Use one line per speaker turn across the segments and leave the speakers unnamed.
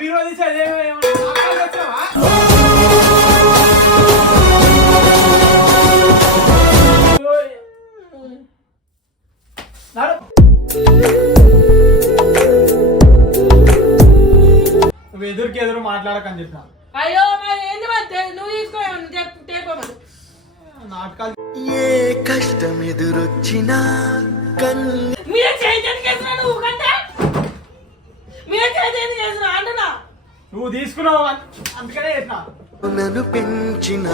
బీరో తీసి. నువ్వు ఎదురుకి ఎదురు మాట్లాడకని చెప్పిన.
అయ్యో మరి ఏంది మరి? తే- నువ్వు తీసుకోమని చెప్పు తేపోమని
నాటకాలు
ఏ కష్టం ఎదురొచ్చినా కన్ను
మీరు నువ్వు కంటే మీరు చేసేది చేసిన అంటున్నా
నువ్వు తీసుకున్నావు అందుకనే చెప్పిన.
నన్ను పెంచిన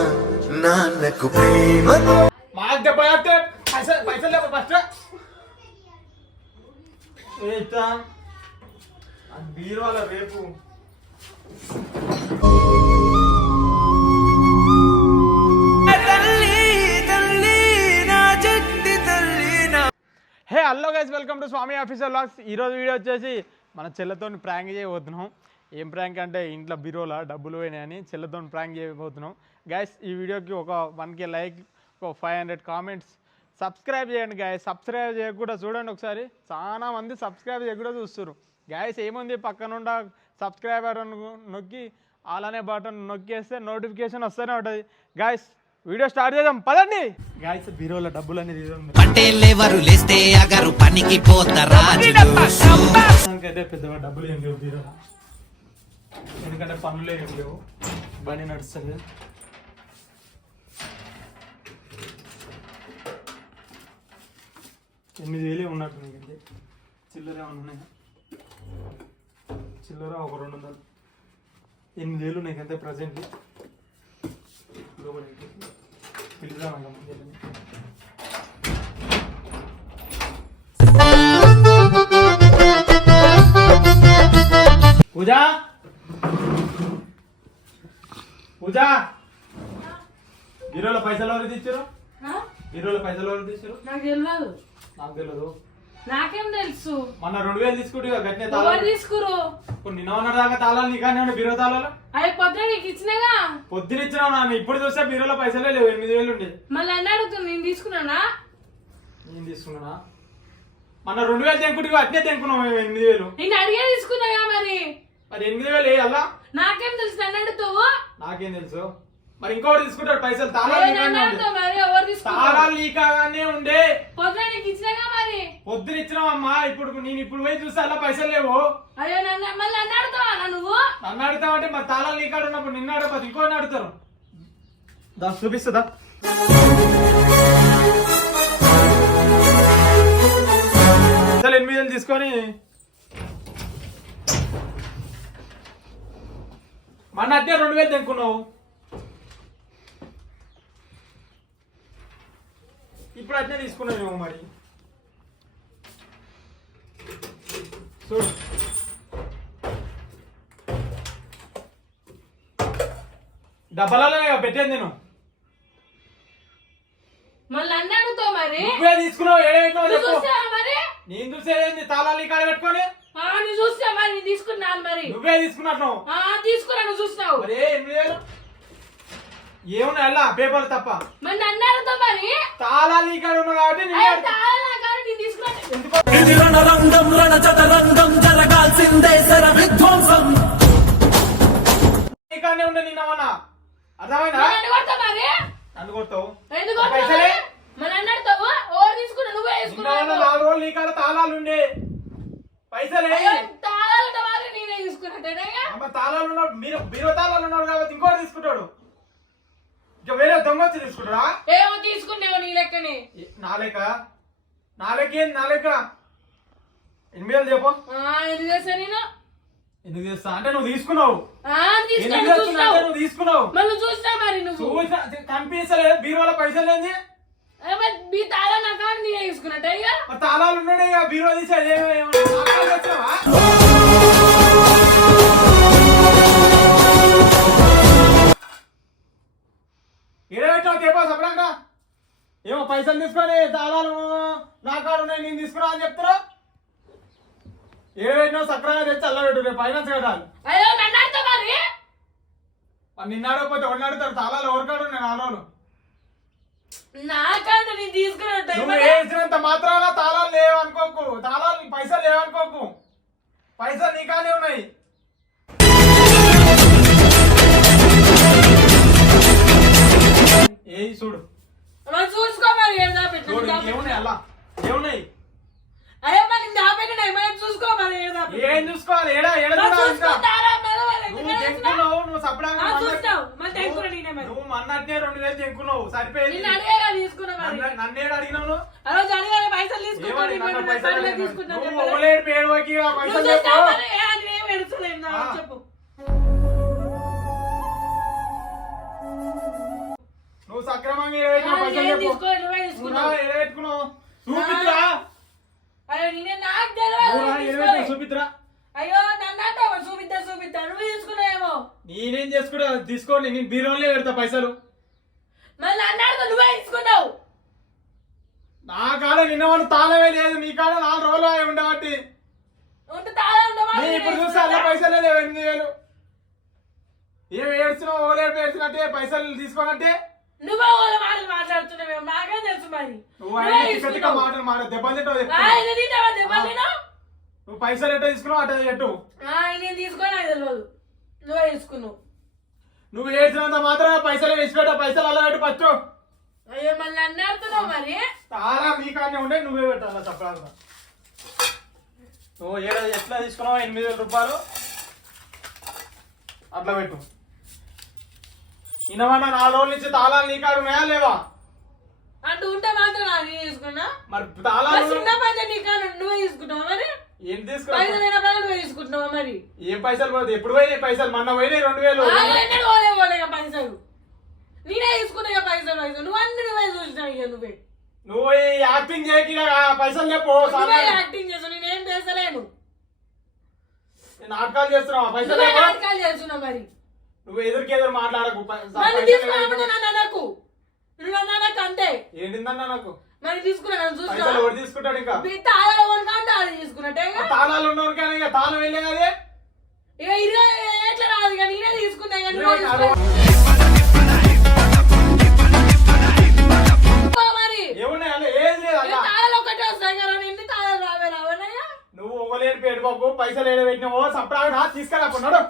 నాన్నకు ప్రేమతో
మాకు దెబ్బ తాకితే పైసలు పైసలు లేవు ఫస్ట్ ఏ ఇస్తా అది బీరువాల రేపు. Hey hello guys welcome to Swamy officer vlogs ఈరోజు వీడియో వచ్చేసి మన చెల్లతో ప్రాంక్ చేయబోతున్నాం. ఏం ప్రాంక్ అంటే ఇంట్లో బీరోలా డబ్బులు పోయినాయని చెల్లతో ప్రాంక్ చేయబోతున్నాం. గైస్ ఈ వీడియోకి ఒక వన్ కే లైక్ ఒక ఫైవ్ హండ్రెడ్ కామెంట్స్ సబ్స్క్రైబ్ చేయండి గాయస్ సబ్స్క్రైబ్ చేయకుండా చూడండి ఒకసారి. చాలా మంది సబ్స్క్రైబ్ చేయకుండా చూస్తున్నారు గాయస్ ఏముంది? పక్కనుండ సబ్స్క్రైబర్ నొక్కి అలానే బటన్ నొక్కేస్తే నోటిఫికేషన్ వస్తూనే ఉంటుంది. గాయస్ వీడియో స్టార్ట్ చేద్దాం. పదండి. గాయస్ బీరోలో డబ్బులు అనేది
పట్టేలేవరు లేస్తే అగరు పనికి పోతారా
అయితే పెద్దగా డబ్బులు ఏం లేవు బీరోలో ఎందుకంటే పనులు ఏం లేవు. బండి నడుస్తుంది. ఎనిమిది వేలే ఉన్నట్టు నీకంటే చిల్లర ఉన్నాయా? చిల్లర ఒక రెండు వందలు. ఎనిమిది వేలు నీకంతే ప్రజెంట్ పూజా? పూజా? బీరోలో పైసలు ఎవరు తెచ్చారు
ఆ?
బీరోలో పైసలు ఎవరు తెచ్చారు
నాకు తెలియదు
నాకు తెలియదు
నాకేం తెలుసు?
మొన్న రెండు వేలు తీసుకుంటే గట్టినే
ఎవరు
తాళాలు.
తీసుకురు?
ఇప్పుడు నిన్న ఉన్న దాకా తాళాలు నీకానే ఉండే బీరో తాళాలు?
అవి పొద్దున నీకు ఇచ్చినాగా?
పొద్దున ఇచ్చినావు నాన్న ఇప్పుడు చూస్తే బీరోలో పైసలే లేవు ఎనిమిది వేలు ఉండేది
మళ్ళీ అన్న అడుగుతుంది నేను తీసుకున్నానా?
నేను తీసుకున్నానా? మొన్న రెండు వేలు తెంకుంటే అట్నే తెంకున్నావు మేము ఎనిమిది వేలు.
నేను అడిగే తీసుకున్నాగా మరి?
మరి ఎనిమిది వేలు ఏ అలా
నాకేం తెలుసు నన్ను అడుగుతావు?
నాకేం తెలుసు? మరి ఇంకోటి తీసుకుంటాడు పైసలు. తాళాలు
అయ్యో,
నీకానే
నన్ను
ఉండే. తాళాలు
పొద్దున నీకు ఇచ్చినాగా మరి?
పొద్దున ఇచ్చినావమ్మా. ఇప్పుడు నేను ఇప్పుడు పోయి చూస్తే అలా పైసలు లేవు.
అయ్యో నన్ను అడుగుతావా
అడుగుతావంటే మరి తాళాలు నీకాడ ఉన్నప్పుడు నిన్ను అడగదు ఇంకోటి అడుగుతారు. దా చూపిస్తుందా అసలు ఎనిమిది వేలు తీసుకొని. మన అద్దె రెండు వేలు తెంకున్నావు ఇప్పుడు అట్నే తీసుకున్నావు నువ్వు మరి చూడు డబ్బలలో పెట్టేది నేను.
మళ్ళీ మరి?
నువ్వే తీసుకున్నావు చెప్పు.
మరి?
నేను చూసేది తాళాలు నీ కాడ పెట్టుకొని?
ఆ, నువ్వు చూస్తా మరి? నేను తీసుకున్నాను మరి.
నువ్వే తీసుకున్నట్టు
చూసినావు
మరి ఎనిమిది వేలు? ఏమున్నాయి అలా పేపర్ తప్ప.
మరి నన్ను మరి?
తాళాలు నీ కాడ ఉన్నావు కాబట్టి నేను
అయ్యో, తాళాలా కాదు, నేను తీసుకున్నాను
ఎందుకో?
ఇది రణరంగం రణచదరంగం జరగాల్సిందే శర విధ్వంసం.
నీ కాడనే ఉండే నిన్నమన్నా అర్థమైనా
మరి నన్ను మరి?
నన్ను కొడతావు.
ఎందుకు కొడతావు
పైసలే?
మరి? మరి నన్ను అడుగుతావు? ఎవరు తీసుకున్నావు నువ్వే
నిన్నమన్నా
తీసుకున్నావు?
నాలుగు రోజులు నీ కాడ తాళాలు ఉండే. పైసలే.
అయ్యో, తాళాలు ఉంటే మరి నేనే తీసుకున్నట్టేనా
అమ్మ తాళాలు ఉన్నాడు మీరు బీరో తాళాలు ఉన్నాడు కాబట్టి ఇంకోటి తీసుకుంటాడు. ఇంకా వేరే దొంగ వచ్చి తీసుకుంటాడా?
ఏమో తీసుకున్నావు నీ లెక్కని?
నా లెక్క? నా లెక్క ఏంది నా లెక్క? ఎనిమిది వేలు చెప్పు.
ఎందుకు చేస్తా నేను.
ఎందుకు చేస్తా అంటే నువ్వు తీసుకున్నావు. అంటే నువ్వు తీసుకున్నావు.
మళ్ళీ చూసినా మరి నువ్వు.
చూసిన కనిపించలేదు బీరువాల పైసలు ఏంది?
మీ తాళా నా నేనే తీసుకున్నట్టే
మరి తాళాలు ఉన్నాడే ఇక బీరువా తీసి అదే పైసలు తీసుకొని దాదాలు నా ఉన్నాయి నేను తీసుకురా అని చెప్తున్నా. ఏవైనా సక్రంగా తెచ్చి అల్లబెట్టు రేపు ఫైనాన్స్ కట్టాలి. నిన్నాడో పోతే ఉన్నాడు తను తాళాలు ఎవరికాడు నేను
ఆడవాను నేను తీసుకున్నట్టు
నువ్వు వేసినంత మాత్రాన తాళాలు లేవనుకోకు. తాళాలు పైసలు లేవనుకోకు. పైసలు నీకానే ఉన్నాయి. ఏ చూడు. చూసుకో. ఏమున్నాయి? అలా? ఏమున్నాయి?
అయ్యో మరి ఇంకా ఆపేయండి ఏమైనా చూసుకో మరి.
ఏం చూసుకోవాలి? ఏడా ఏడా నువ్వు నువ్వు సపడాగా. నువ్వు మన్నట్టే రెండు వేలు జంకున్నావు సరిపోయింది. నన్నేడు అడిగినావు?
ఆ రోజు అడిగారు? పైసలు రెండు
పైసలు చెప్పు.
చెప్పు.
నువ్వు సక్రమంగా ఏడబెట్టిన
ఆ,
పైసలు
ఏం
చెప్పు.
తీసుకో, నువ్వే
నువ్వు
తీసుకున్నావు.
రా, ఏడబెట్టుకున్నావు. చూపిద్దురా.
అరే నాకు
నువ్వు
తెలియదు తీసుకోలే.
చూపిద్దురా.
అయ్యో నన్ను అంటావా చూపిద్దా చూపిద్దా నువ్వు తీసుకున్నావేమో
నేనేం చేసుకుంటా తీసుకోండి నేను బీరోలే పెడతా పైసలు
మళ్ళీ అన్నాడు నువ్వే తీసుకున్నావు
నా కాడ నిన్న వాళ్ళు తాళమే లేదు నీ కాడ నాలుగు రోజులు అయి ఉండబట్టి
ఉంటే తాళం ఉండవా?
నేను ఇప్పుడు చూస్తే అలా పైసలే లేవు ఎనిమిది వేలు ఏం ఏడుస్తున్నావు ఓలేడు ఏడ్చినట్టే పైసలు తీసుకోనంటే
నువ్వే వాళ్ళ మాటలు మాట్లాడుతున్నావేమో నాకే తెలుసు మరి.
మాటలు మాట దెబ్బలు తింటావు
దెబ్బలు?
నువ్వు పైసలు ఎట్ట తీసుకున్నావు అట్ట ఎట్టు?
నేను తీసుకో నాకు తెలియదు నువ్వే తీసుకున్నావు.
నువ్వు ఏడ్చినంత మాత్రం పైసలు వేసి పెట్ట పైసలు అలా పెట్టు ఫస్ట్.
అయ్యో మళ్ళీ అన్నాడుతున్నావు మరి?
చాలా మీ కాడనే ఉండే నువ్వే పెట్టాలి చెప్పాలి నువ్వు ఏడు ఎట్లా తీసుకున్నావు ఎనిమిది వేల రూపాయలు. అట్లా పెట్టు. ఇన్నమన్నా నాలుగు రోజుల నుంచి తాళాలు నీ కాడ ఉన్నాయా లేవా?
అంటూ ఉంటే మాత్రం నేను తీసుకున్నా
మరి తాళాలు
చిన్న పైసలు నీకు నువ్వే తీసుకుంటావా మరి?
ఏం
పైసలు
తీసుకున్నావు
లేనప్పుడు నువ్వే తీసుకుంటున్నావా మరి?
ఏం పైసలు పోతాయి ఎప్పుడు పోయినాయి పైసలు? మొన్న పోయినాయి రెండు వేలు.
పోలే పోలే పైసలు. నేనే తీసుకున్నా పైసలు పైసలు. నువ్వు అన్ని నువ్వే చూసినావు ఇక నువ్వే.
నువ్వు యాక్టింగ్ చేయకి పైసలు చెప్పు
యాక్టింగ్ చేసావు నేనేం చేస్తలేను.
నాటకాలు చేస్తున్నావు? పైసలు?
నాటకాలు చేస్తున్నావు మరి.
నువ్వు ఎదురుకెదురు మాట్లాడకు
తీసుకున్నావు
లేవు.
నన్ను నాకు. నువ్వు అన్నా నాకు అంతే.
ఏంటిందన్నా నాకు?
తీసుకున్నా నన్ను
పైసలు
చూసినా
ఎవరు తీసుకుంటాడు ఇంకా?
తాళాలు కొనుక్కంటే అది తీసుకున్నట్టే
ఆ తాళాలు ఉన్నోరు కానీ ఇక తాళం వెళ్ళేది అదే.
ఇక ఇరవై ఎట్లా రాదు ఇక నేనే తీసుకున్నా ఇక నువ్వే
ఇరవై నాలుగు.
తీసుకో. పో మరి?
ఏమున్నాయి అలా? ఏది లేదు
ఇక
అలా.
తాళాలు ఒకటే వస్తాయి కదా ఎన్ని తాళాలు రావే రావనయ్యా
నువ్వు ఒకలేడు పేరు బాబు పైసలు ఏడు పెట్టినావో సప్రాగా తీసుకురా కొన్నాడు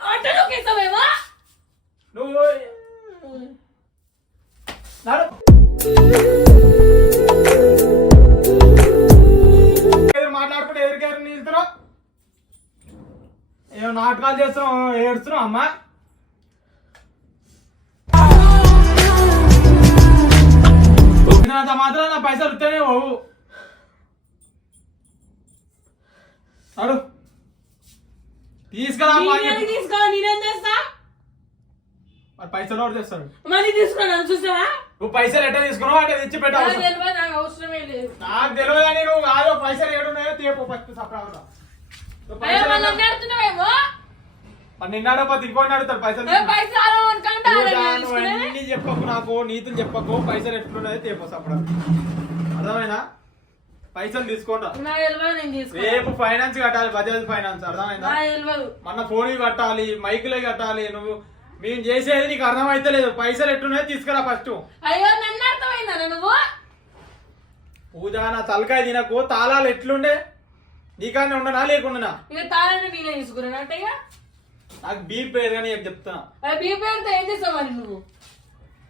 అంటే నువ్వు ఇస్తావేమో
నువ్వు నడు. ఎదురు మాట్లాడుకుంటే ఎదురుకెదురు నిలుతున్నావు ఏమో నాటకాలు చేస్తున్నావు ఏడుస్తున్నావు అమ్మా. మాత్రం నా పైసలు ఇస్తేనే బాబు అడు తీసుకురా.
తీసుకో నేనేం చేస్తా
మరి పైసలు ఎవరు తెస్తాడు
మనీ తీసుకున్నా నన్ను చూసావా?
నువ్వు పైసలు ఎట్లా తీసుకున్నావు అంటే తెచ్చి
తెలియదు నాకు అవసరమే లేదు.
నాకు తెలియదు అని నువ్వు కాదు పైసలు ఏడున్నాయో తేపు ఫస్ట్ సప్రాగా నువ్వు
అయ్యో
పైసలు
మళ్ళీ
ఎట్లా-
అడుగుతున్నావేమో
మరి నిన్న అడగపోతే ఇంకోటి అడుగుతాడు పైసలు నువ్వు. అన్ని చెప్పకు నాకు నీతులు చెప్పకు పైసలు ఎట్లున్నాయో తేపు సప్పుడు అర్థమైనా పైసలు తీసుకోండి. రేపు ఫైనాన్స్ కట్టాలి బజాజ్ ఫైనాన్స్ అర్థమైందా? మన ఫోన్ కట్టాలి మైకులే కట్టాలి నువ్వు. మేము చేసేది నీకు అర్థమైతలేదు. పైసలు ఎట్లున్నాయో తీసుకురా ఫస్ట్.
అయ్యో నన్ను అర్థమైందా నువ్వు?
పూజ నా తలకాయ తినకు తాళాలు ఎట్లుండే? నీకానే ఉండనా లేకుండా
ఇక నేనే అంటే
నాకు బీప్ పేరు కానీ చెప్తున్నా.
అది బీ పేరుతో ఏం చేస్తావు మరి నువ్వు?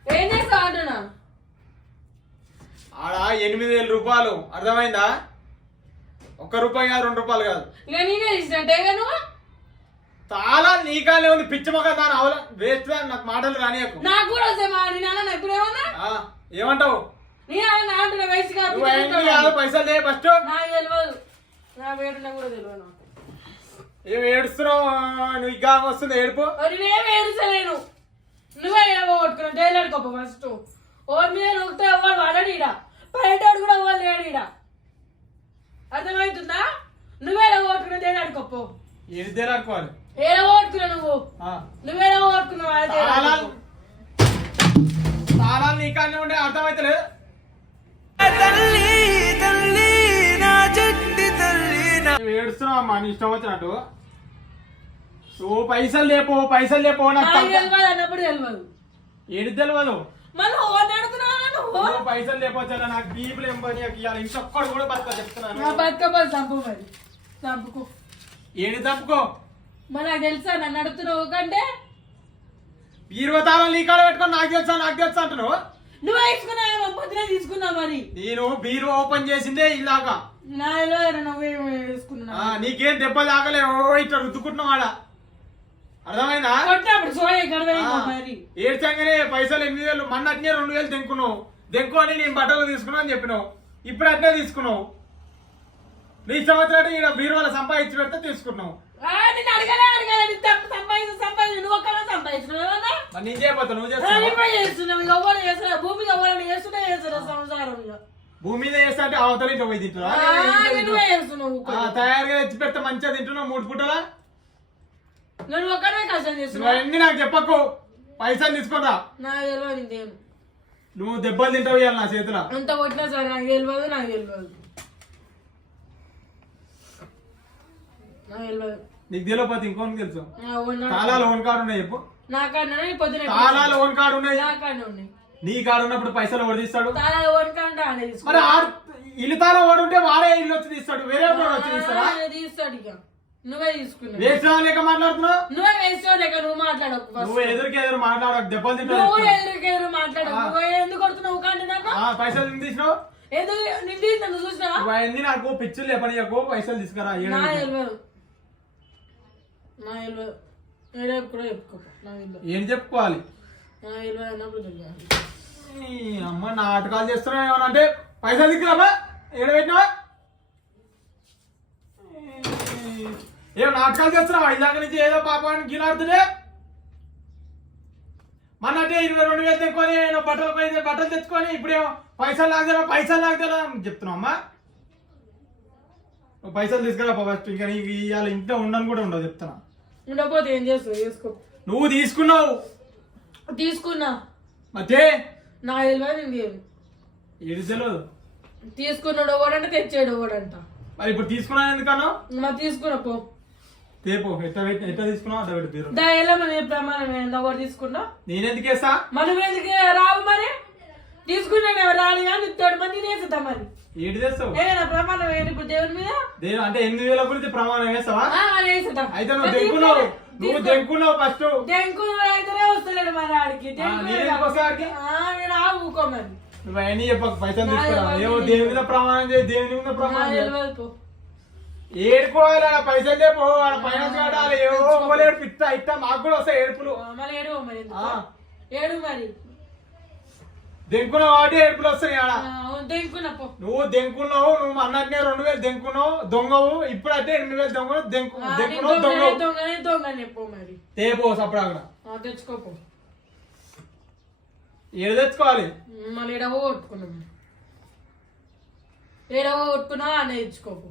ఏం చేస్తావు అంటున్నా?
ఆడ ఎనిమిది వేల రూపాయలు. అర్థమైందా? ఒక్క రూపాయి కాదు రెండు రూపాయలు కాదు.
ఇక నేనే ఇక నువ్వు?
చాలా నీకాలే ఉంది పిచ్చి మొక్క దాని అవల వేస్ట్ నాకు మాటలు రానియకు.
నాకు కూడా వస్తే మా నేను అన్న ఇప్పుడు ఏమన్నా?
ఆ, ఏమంటావు?
అంటున్నా
అయింది కాదు పైసలు లే ఫస్ట్?
నాకు తెలియదు నా వేడున్నా కూడా తెలియదు
ఏం ఏడుస్తున్నావు? నువ్వు ఇగ్గా వస్తుంది ఏడుపు.
నేనేం ఏడుస్తలేను నువ్వే. కొట్టుకున్నావు టైలర్ కొప్ప ఫస్ట్ ఓర్ మీద నొక్కితే ఎవరు వాడడు ఈడ? బయటోడు కూడా ఎవరు లేడు అర్థమవుతుందా నువ్వే కొట్టుకున్నావు టైలర్ కొప్ప
ఏడితే అనుకోవాలి
ఏడ కొట్టుకున్నావు నువ్వు?
ఆ.
నువ్వే ఆ టైలర్
తాళాలు. తాళాలు నీకానే ఉండే అర్థమైతలేదు. నువ్వు ఏడుస్తున్నావు అమ్మా నీ ఇష్టం వచ్చినట్టు. నువ్వు పైసలు లేపో పైసలు లేపో నాకు
తెలియదు అన్నప్పుడు తెలియదు
ఏడు తెలియదు
మరి నువ్వు
నువ్వు పైసలు లేకపోతే నాకు బీపులు ఏం పని ఇవ్వాలి ఇంకొక్కడు కూడా బతక చెప్తున్నాను.
బతుకపోదు చంపు మరి. చంపుకో.
ఏడు తప్పుకో?
మరి నాకు తెలుసా నన్ను అడుగుతున్నావు కంటే
ఇరవై తాళాలు నీ కాడ పెట్టుకొని నాకు తెలుసా నాకు తెలుసా అంటున్నావు?
నువ్వే తీసుకున్నావేమో పొద్దునే తీసుకున్నా మరి.
నేను బీరు ఓపెన్ చేసిందే ఇలాగా.
నా తెలియదు నువ్వేమో తీసుకున్నా
ఆ, నీకేం దెబ్బ తాగలే ఓ ఇట్లా రుద్దుకుంటున్నావు ఆడ.
మరి.
ఏడ్చంగానే పైసలు ఎనిమిది వేలు మొన్న అట్నే రెండు వేలు తెంకున్నావు. దెంకొని నేను బట్టలు తీసుకున్నావు అని చెప్పినావు. ఇప్పుడు అట్నే తీసుకున్నావు. నీ సంవత్సరం ఈడ బీరువాల సంపాదించి పెడితే తీసుకున్నావు. నేను నువ్వు
చేస్తున్నావు? చేస్తున్నా చేస్తున్నా ఇక
భూమి మీద చేస్తా అంటే అవతల ఇంట్లో పోయి తింటున్నా తయారుగా తెచ్చి పెడితే మంచిగా తింటున్నావు మూడు పుట్టలా
నువ్వు ఒక్కడే కష్టం చేస్తున్నావు.
అన్ని నాకు చెప్పకు. పైసలు తీసుకురా
నా తెలియదు ఇంకేం
నువ్వు దెబ్బలు తింటావు ఇవాళ నా చేతిలో.
ఎంత కొట్టినా సరే నాకు తెలియదు నాకు తెలియదు నాకు తెలియదు
నీకు తెలియకపోతే ఇంకోని తెలుసు.
నా ఓన్-
తాళాలు ఓన్ కార్డు ఉన్నాయి చెప్పు.
నాకన్నా పొద్దున
తాళాలు ఓన్ కార్డు ఉన్నాయి.
నాకన్నా ఉన్నాయి.
నీ కాడు ఉన్నప్పుడు పైసలు ఎవరు తీస్తాడు?
తాళాలు ఓనకంటే ఆయన
మరి
తీసుకుంటా
ఆడు ఇల్లు తాళం వాడు ఉంటే వాడే ఇల్లు వచ్చి తీస్తాడు. వేరే వచ్చి తీస్తాడా?
తీస్తాడు ఇక. నువ్వే తీసుకున్నావు.
లేక మాట్లాడుతున్నావు?
నువ్వే లేక నువ్వు మాట్లాడకు.
నువ్వు ఎదురుకి ఎదురు మాట్లాడకు దెబ్బలు
నువ్వు
తింటావు
ఎదురుకి ఎదురు మాట్లాడకు. నువ్వు ఎందుకు కొడుతున్నావు కంటే నాకు?
పైసలు ఎందుకు తీసినావు?
చూసినావా?
అవన్నీ నాకు పిచ్చులు చెప్పనీయకు పైసలు తీసుకురా ఏడు
నా
వేలు.
తెలియదు నా తెలియదు ఏడే కూడా చెప్పుకో నా తెలియదు
ఏం చెప్పుకోవాలి?
నా తెలియదు అన్నప్పుడు
అమ్మ నాటకాలు చేస్తున్నావు ఏమన్నా అంటే పైసలు తీసుకురాబా ఏడ పెట్టినావా? ఏం నాటకాలు చేస్తున్నావా? ఇందాక నుంచి ఏదో పాపాన్ని గిలాడుతుండే మన అంటే ఇరవై రెండు వేలు తెచ్చుకొని నేను బట్టలు పోయి బట్టలు తెచ్చుకొని ఇప్పుడేమో పైసలు లాగదా పైసలు లాగదా చెప్తున్నావు అమ్మా. నువ్వు పైసలు తీసుకురా ఫస్ట్ ఇంకా నీకు ఇవాళ ఇంట్లో ఉండని కూడా ఉండదు చెప్తున్నా.
ఉండకపోతే ఏం చేస్తావు? చేసుకో
నువ్వు తీసుకున్నావు.
తీసుకున్నా.
మధ్య.
నా తెలియదు
ఏది తెలియదు
తీసుకున్నాడు ఒకడంట తెచ్చాడు ఒకడంట
మరి ఇప్పుడు తీసుకున్నాను ఎందుకన్నా
మరి తీసుకున్నా పో.
తేపో ఎట్లా పెట్టి ఎట్లా తీసుకున్నావు? అట్లా పెట్టి తీరు.
దా ఎలా మన ప్రమాణం ఏందో? ఒకటి తీసుకున్నా.
నేనెందుకు వేస్తా
మనం ఎందుకు రావు మరి? తీసుకున్నాను ఎవరు రాలి కానీ తోడు మంది నేసుతా మరి.
ఏంటి తెస్తావు
ఏమైనా ప్రమాణం ఏంటి? ఇప్పుడు దేవుని మీద?
దేని అంటే ఎనిమిది వేల గురించి ప్రమాణం వేస్తావా
వేసుతా
అయితే నువ్వు దెంకున్నావు. నువ్వు దెంకున్నావు ఫస్ట్
దెంకున్నాడు అయితేనే వస్తలేడు మరి ఆడికి. దెంకున్నాడు
నేను నువ్వు చెప్పకు పైసలు. దేవుని మీద ప్రమాణం చేయి దేవుని మీద ప్రమాణం. ఏడుకోవాలి? పైసలు లేపో పైన కాడాలి ఏవో పోలేడు పిట్ట ఇట్ట మాకు కూడా వస్తాయి ఏడుపులు.
ఏడు మరి.
దెంకున్నావు కాబట్టి ఏడుపులు వస్తాయి ఆడ.
దెంకున్నా
నువ్వు దెంకున్నావు నువ్వు అన్నట్టే రెండు వేలు దెంకున్నావు దొంగవు. ఇప్పుడైతే ఎనిమిది వేలు దొంగ దెంకు దెంకున్నావు
మరి.
తేపో సప్పుడు
ఆ, తెచ్చుకోపో.
ఏడు తెచ్చుకోవాలి?
మళ్ళీ ఎడవో కొట్టుకున్నాం. ఎడవో కొట్టుకున్నా అనే తెచ్చుకోపో.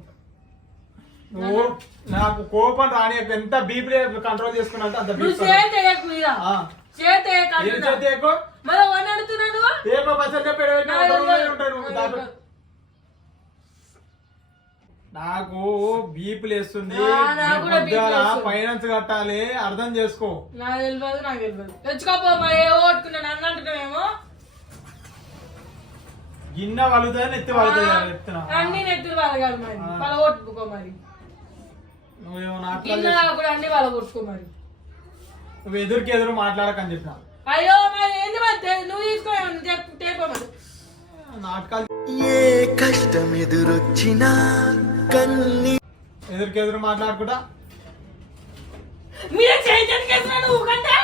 నువ్వు నాకు కోపం రాని ఎంత బీపీ కంట్రోల్ చేసుకున్నా అంత
నువ్వు అంటున్నా. వన్ నాకు.
ఉంటాడు నువ్వు
నాకు
దాపే.
ఆ, కూడా.
ఫైనాన్స్ కట్టాలి అర్థం చేసుకో.
నాకు తెలియదు నాకు తెలియదు తెచ్చుకోపో మరి ఏ కొట్టుకున్నాను అన్న అంటున్నావేమో?
గిన్నె వలుతుంది నెత్తి వలుతుంది చెప్తున్నా.
అన్ని నెత్తులు వాళ్ళగాలి మరి. వాళ్ళ కొట్టుకో మరి.
నువ్వేమో నాటకాలు
గిన్నె
చేస్తున్నావు.
కూడా అన్ని వాళ్ళ కొట్టుకో మరి.
నువ్వు ఎదురుకి ఎదురు మాట్లాడకని చెప్పిన.
అయ్యో మరి ఏంది మరి? తే- నువ్వు తీసుకో తేపో మరి
నాటకాలు
ఏ కష్టం ఎదురొచ్చినా కన్నీ
ఎదురుకి ఎదురు మాట్లాడుకుంటా.
మీరే చేసేది చేస్తున్నా నువ్వు కంటే?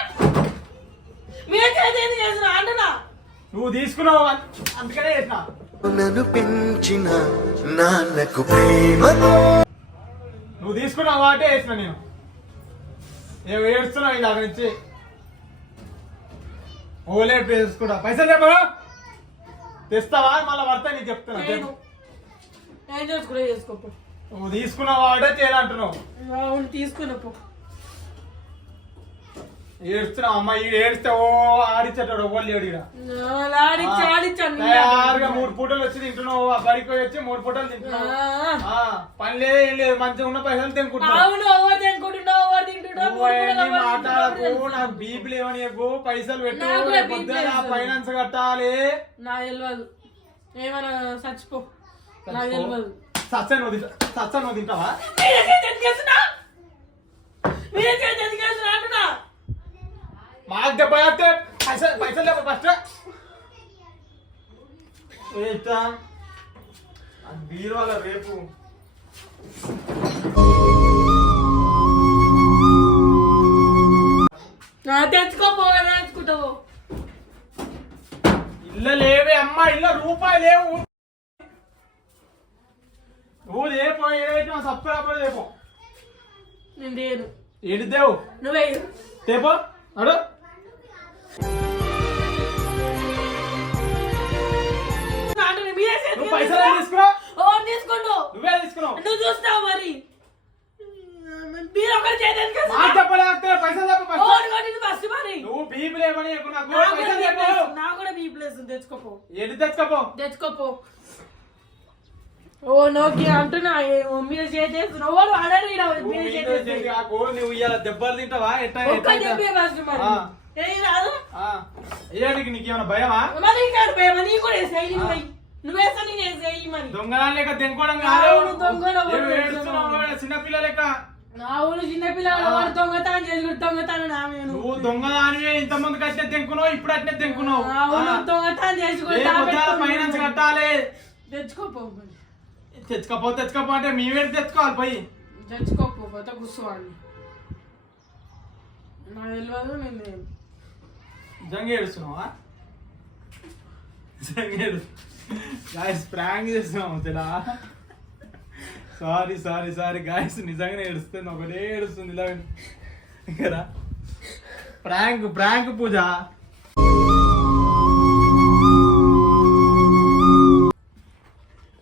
మీరే చేసేది చేస్తున్నా అంటున్నా.
నువ్వు తీసుకున్నావు అన్- అందుకనే చేసిన
నన్ను పెంచిన నాన్నకు ప్రేమతో
నువ్వు తీసుకున్నావు కాబట్టి వేసిన నేను. ఏ ఏడుస్తున్నావు ఇలాగ నుంచి? ఓలే తీసుకుంటా పైసలు చెప్పు. తెస్తావా? మళ్ళీ పడతా నీకు చెప్తున్నా.
నేను. చేసుకోపో
నువ్వు తీసుకున్నావు వాడే చేయాలంటున్నావు.
అవును తీసుకున్నా పో.
ఏడుస్తున్నావు అమ్మ ఈ ఏడిస్తే ఓ ఆడిచ్చేటాడు ఓళ్ళు ఏడు ఈడ.
ఆడిచ్చి ఆడిచ్చాను
తయారుగా మూడు పూటలు వచ్చి తింటున్నావు బడికి పోయి వచ్చి మూడు పూటలు తింటున్నావు. ఆ, పని లేదు ఏం లేదు మంచిగా ఉన్న పైసలు తినుకుంటున్నావు.
అవును ఎవరు తినుకుంటున్నావు ఎవరు తింటున్నావు?
నువ్వు అవన్నీ మాట్లాడకు నాకు బీపీ లేవనియకు పైసలు పెట్టు
నాకు కూడా బీపీ
పొద్దున
లేదు.
ఫైనాన్స్ కట్టాలి.
నా తెలియదు ఏమన్నా చచ్చిపో. నాకు తెలియదు మీరే? మీరే అంటున్నా?
మాకు దెబ్బ తాకితే పైసలు పైసలు లేవు ఫస్ట్ వేస్తా బీరువాల రేపు.
నా తెచ్చుకోపో నేర్చుకుంటావు
ఇల్ల లేవే అమ్మ ఇల్ల రూపాయి లేవు. నువ్వు లేపో ఏదైతే సప్పు లేపో.
నేను లేదు
దేవు
నువ్వే
తేపో అడు నువ్వు పైసలు తీసుకురా
తీసుకుంటూ
నువ్వే తీసుకున్నావు.
నువ్వు చూస్తావు మరి. మీరు ఒకటి చేయడానికి
మాట చెప్పలేకపోతే పైసలు చెప్పు ఫస్ట్.
ఓడి కొట్టింది ఫస్ట్ మరి?
నువ్వు బీపీ లేవని నాకు
నాకు కూడా
పైసలు
బీ
చెప్పు.
ప్లేస్ ఉంది. నాకు కూడా బీ ప్లేస్ ఉంది. తెచ్చుకోపో.
ఏంటి తెచ్చుకోపో?
తెచ్చుకోపో. ఓ నోకి అంటున్నా మీరు చేసేస్తున్నారు ఓడు అడరు
నువ్వు ఇవాళ దెబ్బలు తింటావా? ఎట్లా నీకేమైనా భయమా?
మరి ఇంకా నీ కూడా వేసేయి నువ్వు వెయ్యి. నువ్వు వేస్తా నేను మరి
దొంగదాని లెక్క తెంకోవడం కాదు.
అవును,
ఏం
ఎవరు
ఏడుస్తున్నావు? లెక్క?
వాడు దొంగతనం చేసి దొంగతనం నా నేను
నువ్వు. దొంగదానివే ఇంత ముందుకు అట్నే తెంకున్నావు ఇప్పుడు అట్నే తెంకున్నావు
అవును. దొంగతనం
ఏ ఫైనాన్స్ కట్టాలి.
తెచ్చుకోపో మరి.
తెచ్చుకపో తెచ్చుకపో అంటే మేమే తెచ్చుకోవాలి పోయి.
తెచ్చుకోపో పోతే కూర్చోవాలి. నాకు తెలియదు నేను తెలియదు.
జంగ ఏడుస్తున్నావా? జంగ ఏడు గాయస్ ప్రాంక్ చేస్తున్నాం ఇలా సారీ సారీ సారీ గాయస్ నిజంగానే ఏడుస్తుంది ఒకటే ఏడుస్తుంది ఇలా కదా ప్రాంక్ ప్రాంక్ పూజ.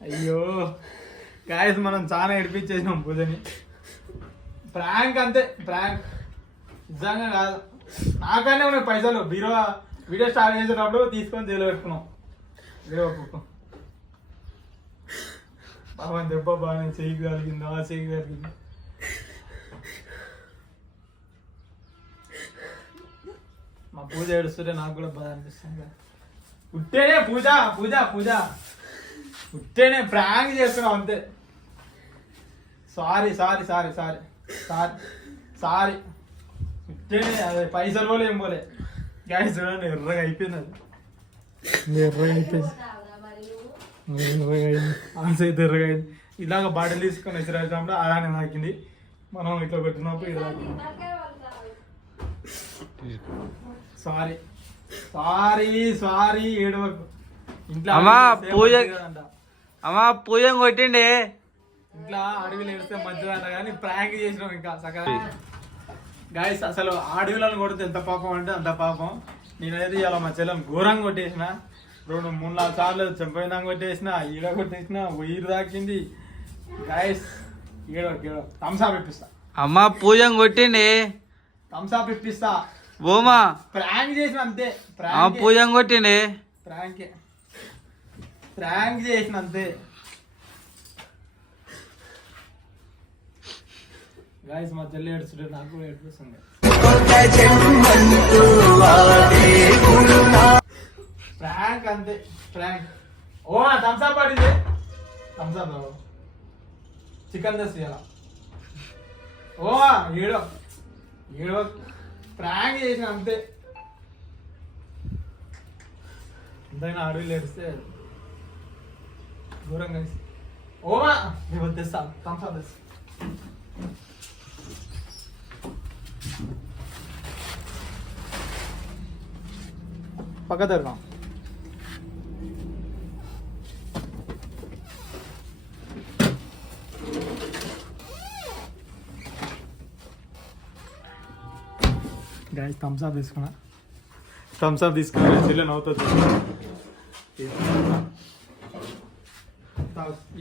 అయ్యో. గాయస్ మనం చాలా ఏడిపించేసినాం పూజని. ప్రాంక్ అంతే ప్రాంక్ నిజంగా కాదు. నాకనే ఉన్నాయి పైసలు బీరో వీడియో స్టార్ట్ చేసేటప్పుడు తీసుకొని జైలు పెట్టుకున్నాం. రేవ బాబా? దెబ్బ బాగా చెయ్యి కలిగింది ఆ చెయ్యి కలిగింది మా పూజ ఏడుస్తుంటే నాకు కూడా బాధ అనిపిస్తుంది ఉట్టేనే పూజ పూజ పూజ. ఉట్టేనే ప్రాంక్ చేస్తున్నాం అంతే. Sorry sorry sorry sorry sorry sorry ఉట్టేనే అదే పైసలు పోలే ఏం పోలే. గ్యాస్ చూడండి ఎర్రగా అయిపోయింది అది. ఎర్రగా అయిపోయింది ఎర్రగా అయింది ఆన్సర్ అయితే ఎర్రగా అయింది ఇలాగ బాటిల్ తీసుకొని వచ్చినప్పుడు అలానే నాకింది. మనం ఇట్లా పెట్టినప్పుడు తాకింది సారీ. సారీ సారీ ఏడవకు. ఇంట్లో
అమ్మా, పూజ-. అమ్మా పూజ కొట్టిండే.
ఇంట్లో అడవిలో ఏడిస్తే మంచిదంట కానీ ప్రాంక్ చేసినాం ఇంకా సగం గాయస్ అసలు అడవిలను కొడితే ఎంత పాపం అంటే అంత పాపం. నేనైతే ఇలా మా చెల్లెని ఘోరంగా కొట్టేసిన. రెండు మూడు నాలుగు సార్లు చెంపైనా కొట్టేసిన ఈడ కొట్టేసిన ఉయిరు దాకింది గాయస్ ఈడ ఈడ థమ్సాప్ ఇప్పిస్తా.
అమ్మా పూజ కొట్టిండే.
థమ్సాప్ ఇప్పిస్తా.
బోమా
ప్రాంక్ చేసిన అంతే.
అమ్మ పూజ కొట్టిండే.
ప్రాంక్ ప్రాంక్ చేసిన అంతే. గాయస్ మా చెల్లి ఏడుస్తుంటే నాకు కూడా ఏడుస్తుంది ప్రాంక్ అంతే. ప్రాంక్ ఓ థమ్స్అప్ పడింది. థమ్స్అప్ చికెన్ దస్ ఇలా ఓ ఏడో. ఏడో. ప్రాంక్ చేసిన అంతే. ఎంతైనా అడవిలో ఏడిస్తే దూరం కలిసి. ఓమా నేను తెస్తా థమ్స్అప్ తెస్తా పక్క తరగం గాయస్ థమ్స్ అప్ తీసుకున్నా థమ్స్ అప్ తీసుకున్నా చెల్లె నవ్వుతుంది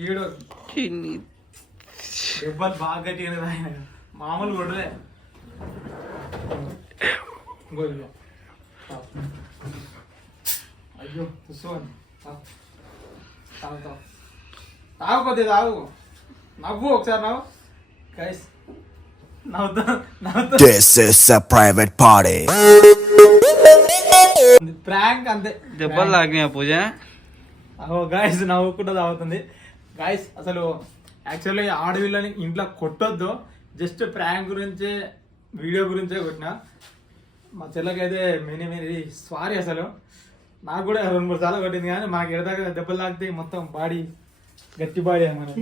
ఈడు దెబ్బలు బాగా గట్టిగా తాగిన మామూలు కొడలే ఇంకో ఇదిగో. అయ్యో చూసుకోండి తాగు తాగు తాగు కొద్దిగా తాగు నవ్వు ఒకసారి నవ్వు guys
this is a private party
prank అంతే.
దెబ్బలు లాగినాయి ఆ పూజ?
అహో గాయస్ నవ్వుకుంటూ తాగుతుంది గాయస్ అసలు యాక్చువల్లీ ఆడవిళ్ళని ఇంట్లో కొట్టొద్దు. జస్ట్ ప్రాంక్ గురించే వీడియో గురించే కొట్టిన. మా చెల్లకైతే మెనీ మెనీ సారీ అసలు. నాకు కూడా రెండు మూడు సార్లు కొట్టింది కానీ మాకు ఎడదాకా దెబ్బలు లాగితే మొత్తం బాడీ గట్టి బాడీ
అన్నమాట.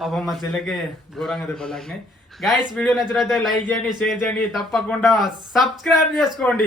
పాపం మా చెల్లకే ఘోరంగా దెబ్బలు తాకినాయి. గైస్ వీడియో నచ్చినైతే లైక్ చేయండి షేర్ చేయండి తప్పకుండా సబ్స్క్రైబ్ చేసుకోండి.